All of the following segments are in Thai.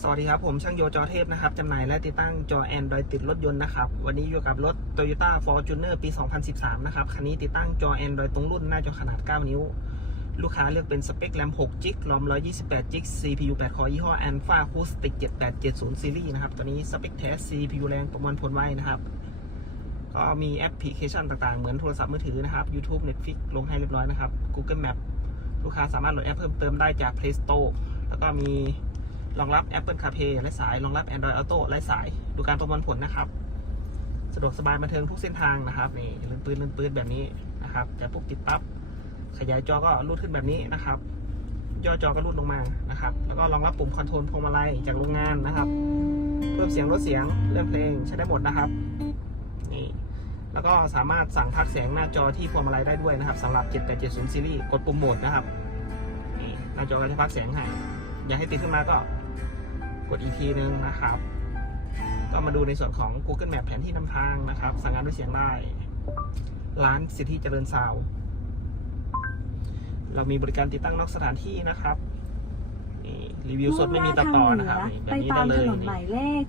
สวัสดีครับ ผมช่างโยจอเทพนะครับจำหน่ายและติดตั้งจอ Android ติดรถยนต์นะครับ วันนี้อยู่กับรถ Toyota Fortuner ปี 2013 นะครับ คันนี้ติดตั้งจอ Android ตรงรุ่นหน้าจอขนาด 9 นิ้ว ลูกค้าเลือกเป็นสเปคแรม6 g b รอม 128 g b CPU 8 core ยี่ห้อ Alpha Acoustic 7870 Series นะครับตัวนี้สเปคแท้ CPU แรงประมวลผลไว้นะครับ ก็มีแอปพลิเคชันต่างๆ เหมือนโทรศัพท์มือถือนะครับ YouTube Netflix ลงให้เรียบร้อยนะครับ Google Map ลูกค้าสามารถโหลดแอปเพิ่มเติมได้จาก Play Store แล้วก็มี รองรับ Apple CarPlay และสาย รองรับ Android Auto และสาย ดูการประมวลผลนะครับ สะดวกสบายบันเทิงทุกเส้นทางนะครับ นี่ลื่นปืนลื่นปืนแบบนี้นะครับ แต่ปุ๊บติดปั๊บ ขยายจอก็รูดขึ้นแบบนี้นะครับ ย่อจอก็รูดลงมานะครับ แล้วก็รองรับปุ่มคอนโทรลพวงมาลัยจากโรงงานนะครับ เพิ่มเสียงลดเสียงเลื่อนเพลงใช้ได้หมดนะครับ นี่ แล้วก็สามารถสั่งพักแสงหน้าจอที่พวงมาลัยได้ด้วยนะครับสำหรับ 7870ซีรีส์ กดปุ่มโหมดนะครับ นี่ หน้าจอก็จะพักแสงให้ อยากให้ติดขึ้นมาก็ ดอีกทีนึงนะครับ ก็มาดูในส่วนของ Google Map แผนที่นำทางนะครับ สั่งงานด้วยเสียงได้ ร้านสิทธิเจริญซาวด์เรามีบริการติดตั้งนอกสถานที่นะครับนี่รีวิวสดไม่มีตัดต่อนะครับนี่แบไปบนี้ตาได้มเลถยนนหนี่มายเลข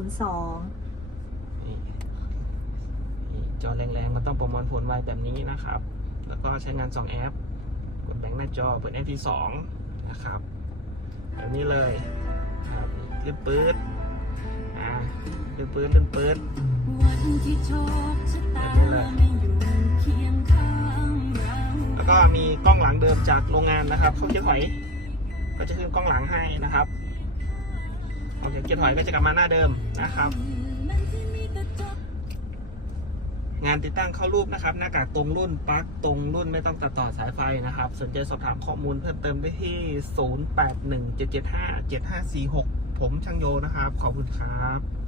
3902นี่นี่จอแรงๆมันต้องประมวลผลไวแบบนี้นะครับ แล้วก็ใช้งาน 2 แอป กดแบงค์หน้าจอเปิดแอปที่ 2 นะครับ แบบนี้เลย ครับลื่นปื๊ดอ่าลื่นปื๊ดลื่นปื๊ดวันที่โชคชะตาไม่อยู่เคียงข้างเราแล้วก็มีกล้องหลังเดิมจากโรงงานนะครับเข้าเกียร์ถอย ก็จะขึ้นกล้องหลังให้นะครับออกจากเกียร์ถอยก็จะกลับมาหน้าเดิมนะครับมันที่มีกระจกงานติดตั้งเข้ารูปนะครับ หน้ากากตรงรุ่นปลั๊กตรงรุ่นไม่ต้องตัดต่อสายไฟนะครับ สนใจสอบถามข้อมูลเพิ่มเติมได้ที่ 0817757546 ผมช่างโยนะครับ ขอบคุณครับ